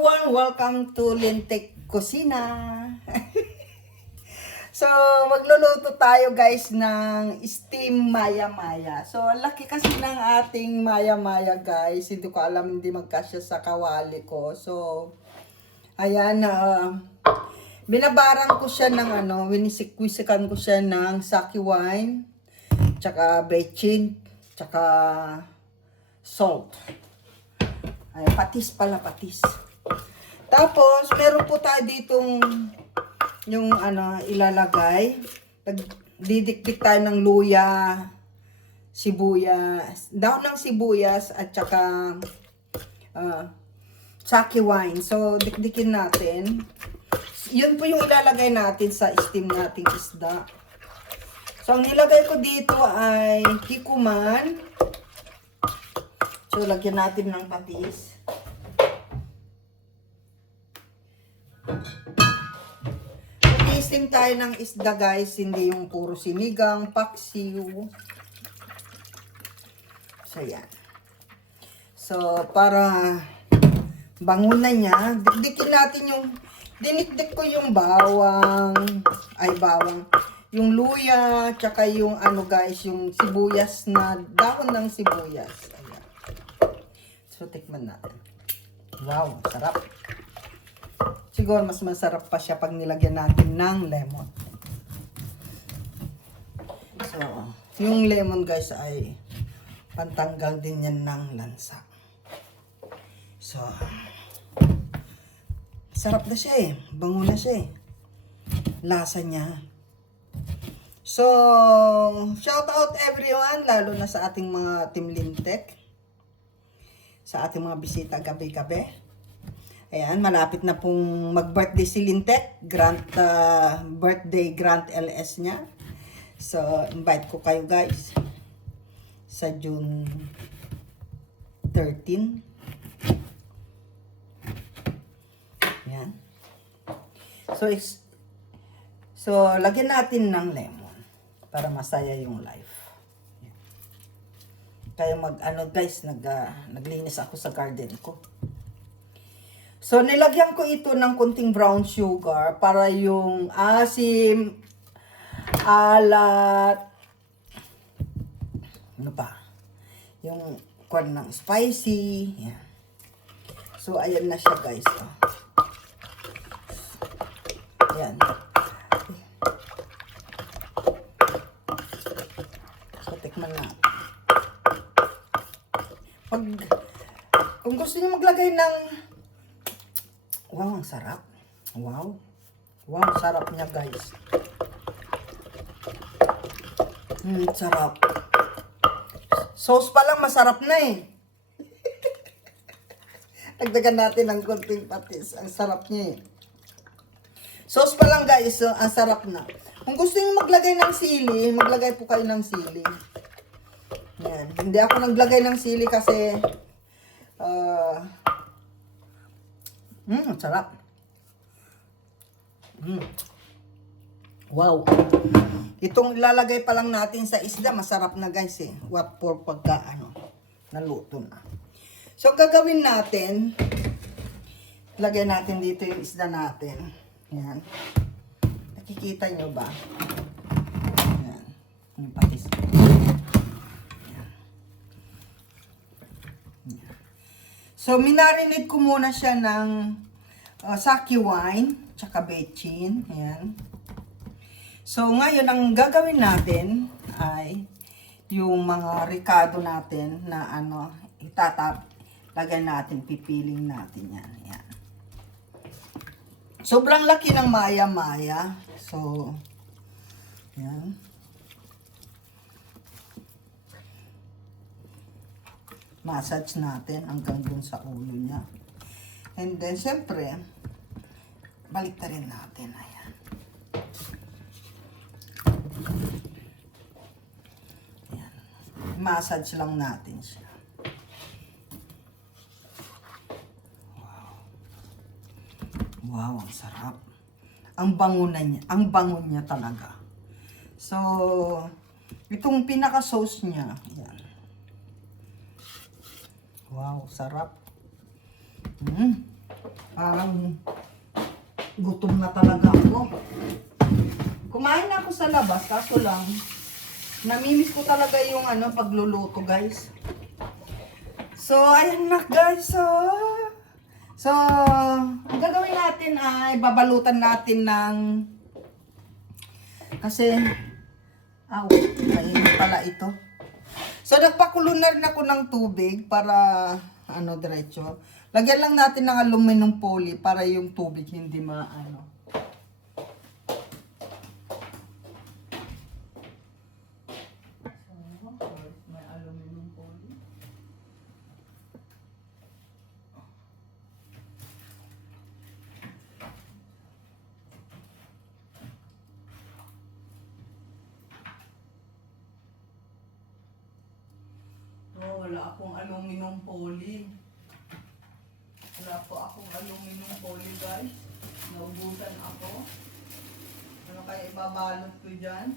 everyone! Welcome to Lintik Kusina! So, magluluto tayo guys ng steam maya-maya. So, ang laki kasi ng ating maya-maya guys. Hindi ko alam, hindi magkasya sa kawali ko. So, ayan, binabaran ko siya ng winisikwikan ko siya ng sake wine, tsaka bechin, tsaka salt. Ay, patis pala, patis. Tapos, meron po tayo ditong yung ilalagay. Didikdik tayo ng luya, sibuyas, daon ng sibuyas at saka sake wine. So, dikdikin natin. Yun po yung ilalagay natin sa steam nating isda. So, ang nilagay ko dito ay kikuman. So, lagyan natin ng patis. Mag-steam tayo ng isda guys, hindi yung puro sinigang, paksiw. So, yan. So, para bango na niya, dikdikin natin yung, dinikdik ko yung yung luya, tsaka yung guys, yung sibuyas na, dahon ng sibuyas. Ayan. So, tikman natin. Wow, sarap. Siguro mas masarap pa siya pag nilagyan natin ng lemon. So, yung lemon guys ay pantanggal din yan ng lansa. So, sarap na siya eh. Bango na siya eh. Lasa niya. So, shout out everyone, lalo na sa ating mga Team Lintik. Sa ating mga bisita gabi-gabi. Ayan, malapit na pong mag-birthday si Lintik. Birthday Grand LS niya. So, invite ko kayo guys. Sa June 13. Ayan. So, lagyan natin ng lemon. Para masaya yung life. Kaya guys, naglinis ako sa garden ko. So, nilagyan ko ito ng kunting brown sugar para yung asim, alat, ano pa, yung kwan ng spicy. Yan. So, ayan na siya guys. Ayan. So, tikman natin. Kung gusto niyo maglagay ng wow, ang sarap. Wow. Wow, sarap niya guys. Sarap. Sauce pa lang masarap na eh. Dagdagan natin ng konting patis. Ang sarap niya eh. Sauce pa lang guys, ang sarap na. Kung gusto niyo maglagay ng sili, maglagay po kayo ng sili. Yan. Hindi ako naglagay ng sili kasi sarap. Wow. Itong ilalagay pa lang natin sa isda, masarap na guys eh. What for pagka naluto na. So, gagawin natin, lagay natin dito yung isda natin. Yan. Nakikita nyo ba? Yan. Yung patis. So, minarinate ko muna siya ng sake wine, tsaka bechin. Ayan. So, ngayon, ang gagawin natin ay yung mga ricado natin na lagay natin, pipiling natin yan. Ayan. Sobrang laki ng maya-maya. So, ayan. Massage natin hanggang dun sa ulo niya. And then, syempre, balik na rin natin. Ayan. Ayan. Massage lang natin siya. Wow. Wow, ang sarap. Ang bango na niya. Ang bango niya talaga. So, itong pinaka-sauce niya. Ayan. Wow, sarap. Parang gutom na talaga ako. Kumain na ako sa labas, kaso lang, namimiss ko talaga yung pagluluto, guys. So, ayan na, guys. So, ang gagawin natin ay babalutan natin ng, kasi, mainit pala ito. So, nagpakulo na rin ako ng tubig para, diretso. Lagyan lang natin ng aluminum foil para yung tubig hindi maano. May aluminum foil. Wala akong aluminum foil. Wala po akong aluminum foil, guys. Naubusan ako. Ano kaya ibabalot ko dyan?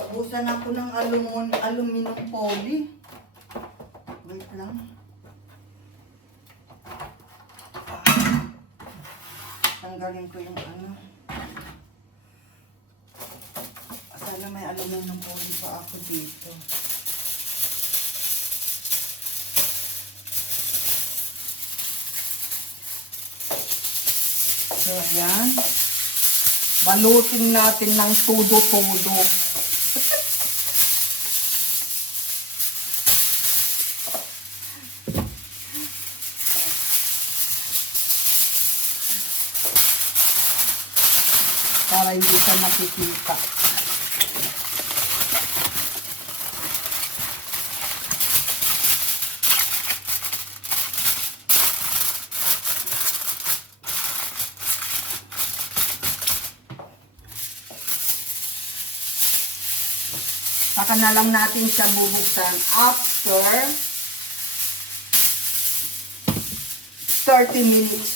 Naubusan ako ng aluminum foil. Wait lang. Tanggalin ko yung sana may aluminum foil pa ako dito. So, ayan. Balutin natin ng todo-todo. Para hindi siya nakikita. Saka na lang natin siya bubuksan after 30 minutes.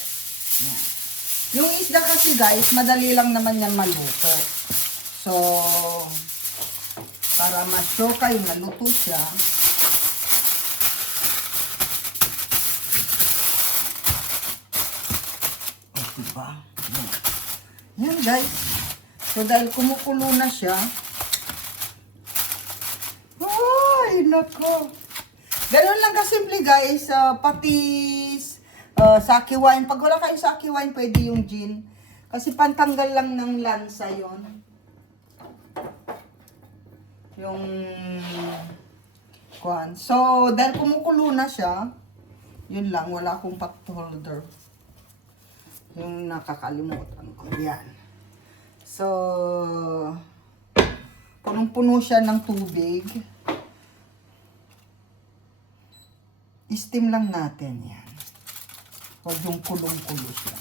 Yan. Yung isda kasi, guys, madali lang naman yan maluto. So, para ma-sure kayo naluto siya, diba? Yan, guys. So, dahil kumukulo na siya, ay, nako. Ganun lang kasimple, guys. Patis, sake wine. Pag wala kayo sake wine, pwede yung gin. Kasi pantanggal lang ng lansa yon. Yung kuan. So, dahil kumukulo na siya, yun lang. Wala akong pot holder. Yung nakakalimutan ko. Yan. So, punong-puno siya ng tubig. Steam lang natin yan. Huwag yung kulong-kulo siya.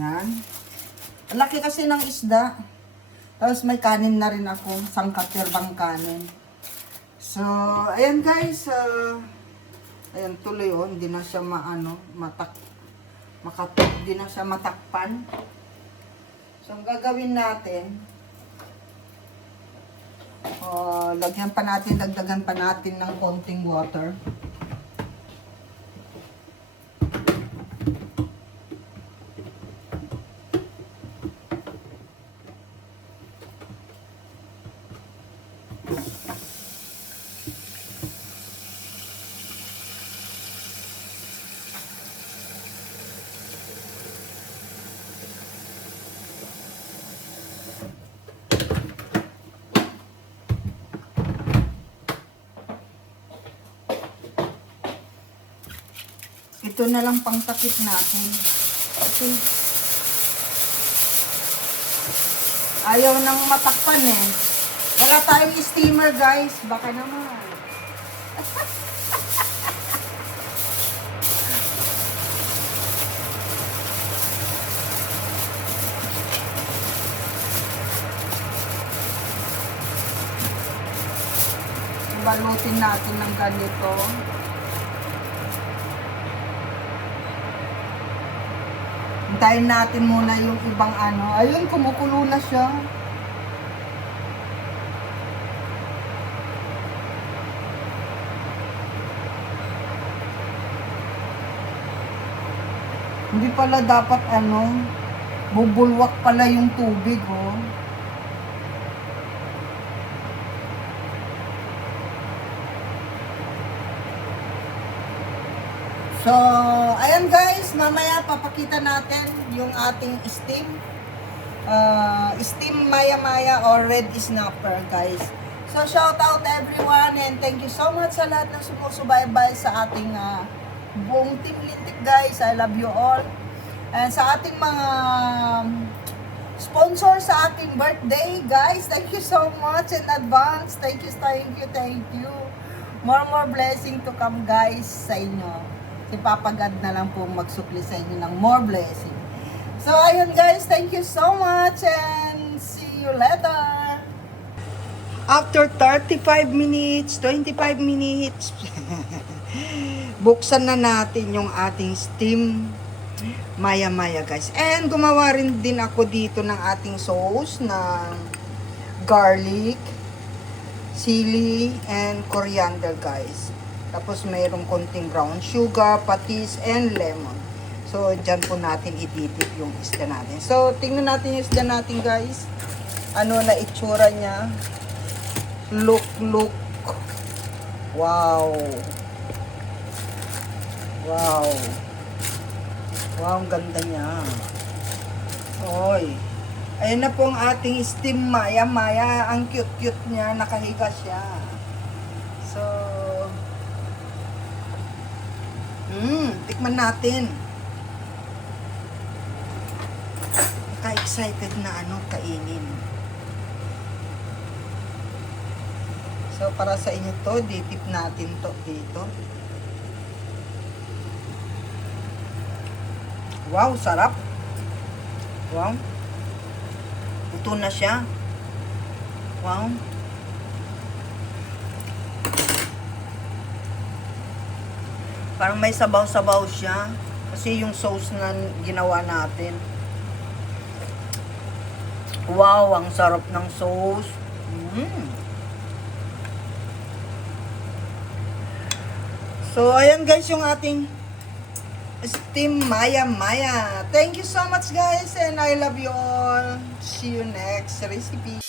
Yan. Ang laki kasi ng isda. Tapos may kanin na rin ako. Sangkaterbang kanin. So, ayan guys. Ayan tuloy oh. Hindi na siya hindi na siya matakpan. So, ang gagawin natin, dagdagan pa natin ng konting water. Ito na lang pang takip natin. Kasi ayaw nang matakpan eh. Wala tayong steamer, guys. Baka naman. Balutin natin ng ganito. Hintayin natin muna yung ibang ano. Ayun, kumukulo na siya. Hindi pala dapat ano, bubulwak pala yung tubig, oh. So, ayan guys, mamaya papakita natin yung ating steam. Steam maya-maya or red snapper, guys. So, shout out everyone and thank you so much sa lahat ng sumusubaybay sa ating buong Team Lintik, guys. I love you all. And sa ating mga sponsor sa aking birthday, guys, thank you so much in advance. Thank you, thank you, thank you. More blessing to come, guys, sa inyo. Si Papa God na lang po magsupli sa inyo ng more blessing. So, ayun guys, thank you so much and see you later. After 35 minutes, 25 minutes, buksan na natin yung ating steam maya-maya, guys. And gumawa rin din ako dito ng ating sauce ng garlic, sili, and coriander, guys. Tapos mayroong konting brown sugar, patis, and lemon. So, dyan po natin ididip yung isda natin. So, tingnan natin yung isda natin, guys. Ano na itsura niya. Look. Wow. Wow, ang ganda niya. Oy. Ayan na po ang ating steam maya-maya. Ang cute-cute niya. Nakahiga siya. So, tikman natin. Excited na kainin. So, para sa inyo to, ditip natin to dito. Wow, sarap. Wow. Ito na siya. Wow. Parang may sabaw-sabaw siya. Kasi yung sauce na ginawa natin. Wow, ang sarap ng sauce. So, ayan guys yung ating steam maya-maya. Thank you so much guys and I love you all. See you next recipe.